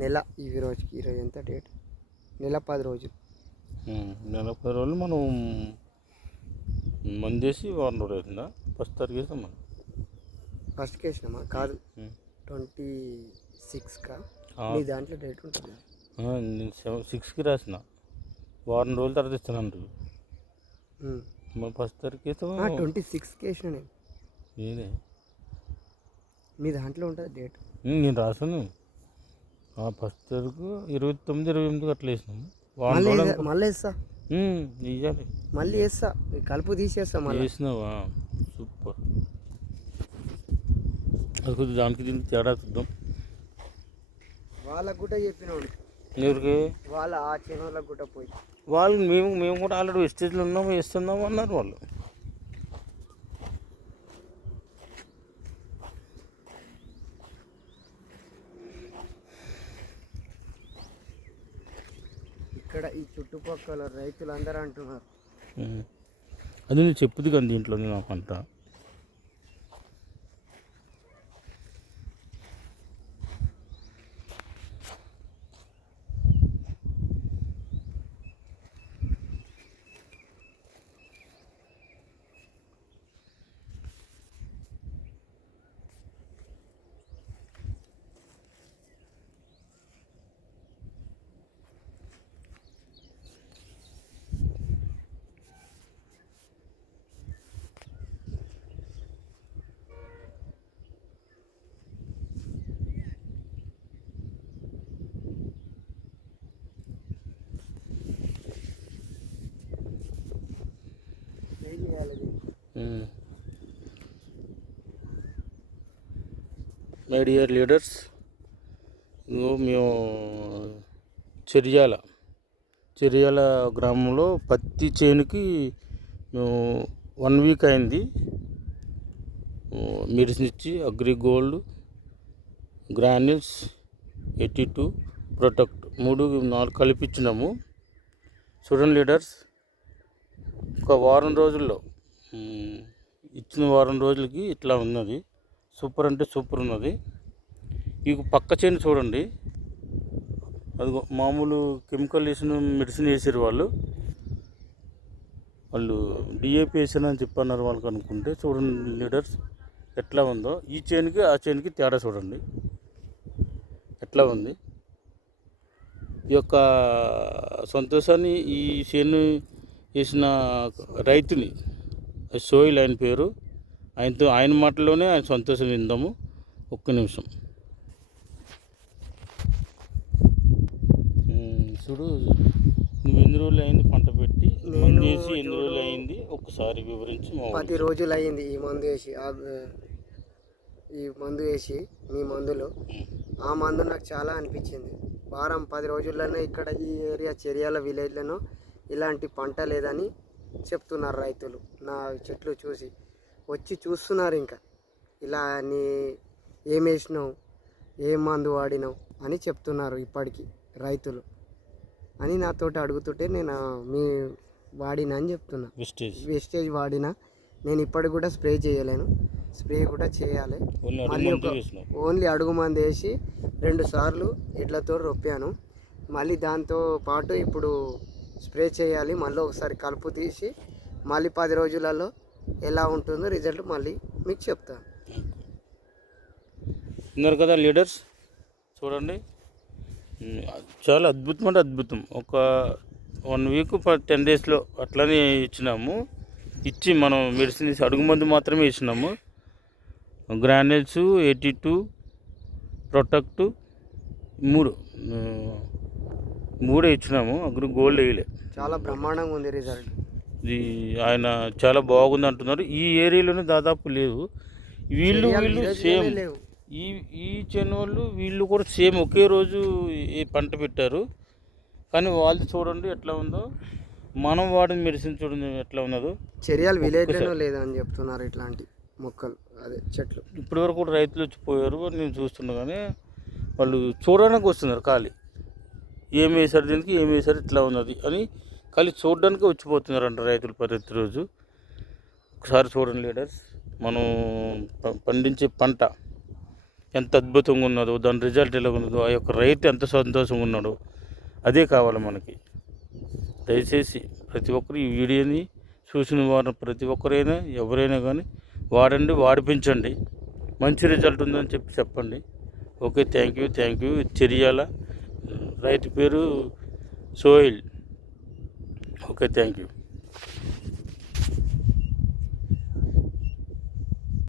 నెల ఈ రోజుకి ఈరోజు ఎంత డేట్ నెల పది రోజులు. నెల పది రోజులు మనం మందేసి వారం రోజులు అవుతుందా? ఫస్ట్ తారీఖు వేసాం మనం. ఫస్ట్కి వేసినామా కాదు. ట్వంటీ సిక్స్కా? నీ దాంట్లో డేట్ ఉంటుంది? సిక్స్కి రాసిన. వారం రోజుల తర్వాత ఇస్తానంటు మరి ఫస్ట్ తారీఖు వేస్తాం ట్వంటీ సిక్స్కి వేసిన నేను. నేనే మీ దాంట్లో ఉంటుంది డేట్ నేను రాసాను ఫస్ట్ తారీఖు ఇరవై తొమ్మిది ఇరవై ఎనిమిది అట్లా వేసినాము. మళ్ళీ మళ్ళీ వేస్తా. ఇయ్యాలి. మళ్ళీ వేస్తా. కలుపు తీసేస్తా మళ్ళీ. వేసినావా? సూపర్. అది కొద్దిగా దానికి దీనికి తేడా చూద్దాం. వాళ్ళకు కూడా చెప్పినోడు ఎవరికి? వాళ్ళ ఆ చిన్నోళ్ళకు కూడా పోయి. వాళ్ళు మేము మేము కూడా ఆల్రెడీ వెస్టేజ్లో ఉన్నాము వేస్తున్నాము అన్నారు వాళ్ళు. ఇక్కడ ఈ చుట్టుపక్కల రైతులు అందరూ అంటున్నారు అది నేను చెప్పుది కానీ దీంట్లో నాకు అంతా. మై డియర్ లీడర్స్ ఇదిగో మేము చెర్యాల చెర్యాల గ్రామంలో పత్తి చేనుకి మేము వన్ వీక్ అయింది. మెడిసిన్ ఇచ్చి agri gold granules eighty two protect మూడు నాలుగు కలిపించినాము స్టూడెంట్ లీడర్స్ ఒక వారం రోజుల్లో ఇచ్చిన వారం రోజులకి ఇట్లా ఉన్నది. సూపర్ అంటే సూపర్ ఉన్నది. ఇక పక్క చేను చూడండి. అది మామూలు కెమికల్ వేసిన మెడిసిన్ వేసారు వాళ్ళు. వాళ్ళు డిఏపి వేసారని చెప్పన్నారు వాళ్ళకి అనుకుంటే. చూడండి లీడర్స్ ఎట్లా ఉందో. ఈ చేనుకి ఆ చేనుకి తేడా చూడండి. ఎట్లా ఉంది? ఈ యొక్క సంతోషాన్ని ఈ చేను వేసిన రైతుని సోయిల్ ఆయన పేరు. ఆయనతో ఆయన మాటలోనే ఆయన సంతోషం విందాము. ఒక్క నిమిషం. చూడు నువ్వు ఎన్ని రోజులు అయింది పంట పెట్టి? నేను మందు వేసి ఎన్ని రోజులు అయింది? ఒక్కసారి వివరించి పది రోజులు అయ్యింది ఈ మందు వేసి. ఈ మందు వేసి మీ మందులో. ఆ మందు నాకు చాలా అనిపించింది. వారం పది రోజుల్లోనే ఇక్కడ ఈ ఏరియా చెరియాల విలేజ్లను ఇలాంటి పంట లేదని చెప్తున్నారు రైతులు. నా చెట్లు చూసి వచ్చి చూస్తున్నారు ఇంకా. ఇలా నీ ఏం వేసినావు? ఏం మందు వాడినావు? అని చెప్తున్నారు ఇప్పటికి రైతులు. అని నాతోటి అడుగుతుంటే నేను మీ వాడినా అని చెప్తున్నా. వెస్టేజ్ వేస్టేజ్ వాడినా. నేను ఇప్పటికి కూడా స్ప్రే చేయలేను. స్ప్రే కూడా చేయాలి. మళ్ళీ ఒక ఓన్లీ అడుగు మంది వేసి రెండు సార్లు ఇట్లతో రొప్పాను. మళ్ళీ దాంతో పాటు ఇప్పుడు స్ప్రే చేయాలి. మళ్ళీ ఒకసారి కలుపు తీసి మళ్ళీ పది రోజులలో ఎలా ఉంటుందో రిజల్ట్ మళ్ళీ మీకు చెప్తాను ఉన్నారు కదా లీడర్స్? చూడండి. చాలా అద్భుతం అంటే అద్భుతం. ఒక వన్ వీక్ టెన్ డేస్లో అట్లనే ఇచ్చినాము. ఇచ్చి మనం మెడిసిన్ ఇచ్చి అడుగు మందు మాత్రమే ఇచ్చినాము. గ్రానైల్స్ ఎయిటీ టూ ప్రొటెక్ట్ మూడు. మూడే ఇచ్చినాము అగ్రి గోల్డ్ వేయలే చాలా బ్రహ్మాండంగా ఉంది రిజల్ట్ ఇది ఆయన చాలా బాగుంది అంటున్నారు. ఈ ఏరియాలోనే దాదాపు లేవు. వీళ్ళు వీళ్ళు సేమ్ ఈ ఈ చెన్నోళ్ళు వీళ్ళు కూడా సేమ్ ఒకే రోజు ఈ పంట పెట్టారు. కానీ వాళ్ళు చూడండి ఎట్లా ఉందో. మనం వాడిన మెడిసిన్ చూడండి ఎట్లా ఉన్నదో. చర్యలు విలేజ్లోనూ లేదు అని చెప్తున్నారు ఇట్లాంటి మొక్కలు అదే చెట్లు. ఇప్పటి వరకు కూడా రైతులు వచ్చిపోయారు నేను చూస్తున్నా కానీ వాళ్ళు చూడడానికి వస్తున్నారు ఖాళీ. ఏం వేశారు దీనికి ఏం వేశారు ఇట్లా ఉన్నది అని ఖాళీ చూడడానికి వచ్చిపోతున్నారంట రైతులు ప్రతిరోజు. ఒకసారి చూడండి లీడర్స్ మనం ప- పండించే పంట ఎంత అద్భుతంగా ఉన్నదో దాని రిజల్ట్ ఎలా ఉన్నదో ఆ యొక్క రైతు ఎంత సంతోషంగా ఉన్నాడో అదే కావాలి మనకి. దయచేసి ప్రతి ఒక్కరు ఈ వీడియోని చూసిన వారు ప్రతి ఒక్కరైనా ఎవరైనా కానీ వాడండి వాడిపించండి. మంచి రిజల్ట్ ఉందని చెప్పి చెప్పండి. Okay thank you thank you. Cheryala రైతు పేరు సోహిల్. Okay thank you